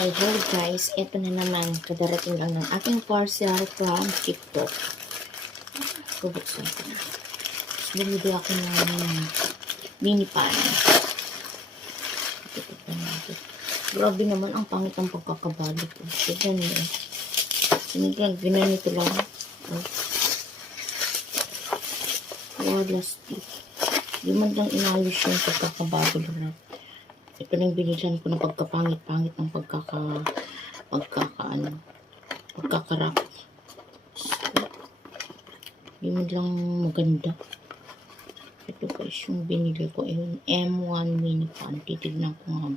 Hello guys, ito na naman, kadarating lang ng aking parcel from TikTok. Bubuksan ko na. Bumili ako ng mini pan. Grabe naman, ang pangit ang pagkakabali ko. Tignan mo. Sinigyan, ginanito lang. Plastic. Di man lang inalis yung pagkakabali lang. Ito na yung binilhan ko ng pagkapangit-pangit ng pagkakarap. Di man lang maganda. Ito guys, yung binili ko yung M1 mini pan. Titignan ko nga.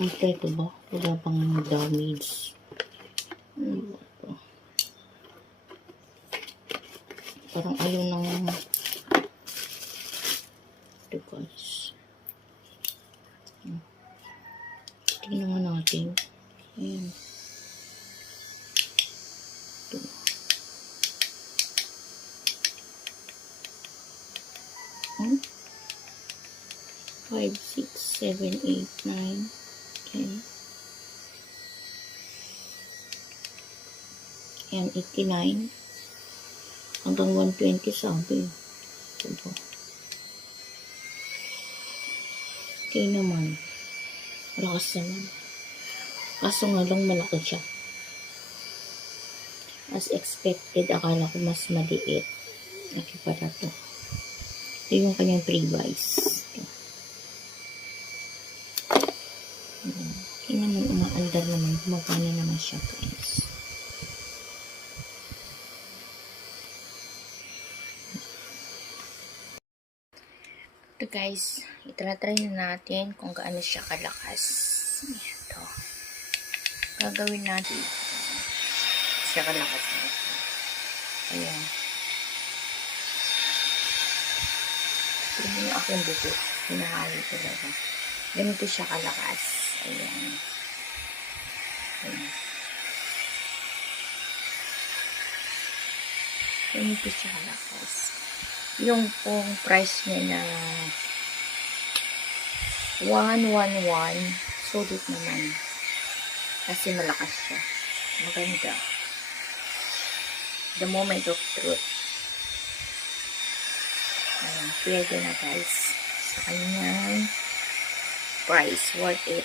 Ito ba? Wala pang damage. Parang ayaw nang ito guys. Tingnan nga natin. Ayan. Ito. 5, 6, 7, 8, 9, 10. Ayan, 89. Hanggang 120 sabi. Ito. Okay naman. Malakas naman. Kaso nga lang malaki siya. As expected, akala ko mas maliit. Ito pala to. Ito yung kanyang pre-buys. Okay naman, umaandar naman. Magkano naman siya guys. Ito guys, itry na natin kung gaano siya kalakas. Ito. Gagawin natin. Siya kalakas na ito. Ayan. Ito yung aking buto. Hinahali talaga. Ganito siya kalakas. Ayan. Ayan. Ganito siya kalakas. Yung pong price niya na 111, sulit naman. Kasi malakas siya. Maganda. The moment of truth. Ayan, pwede na guys. Sa kanyang price, worth it.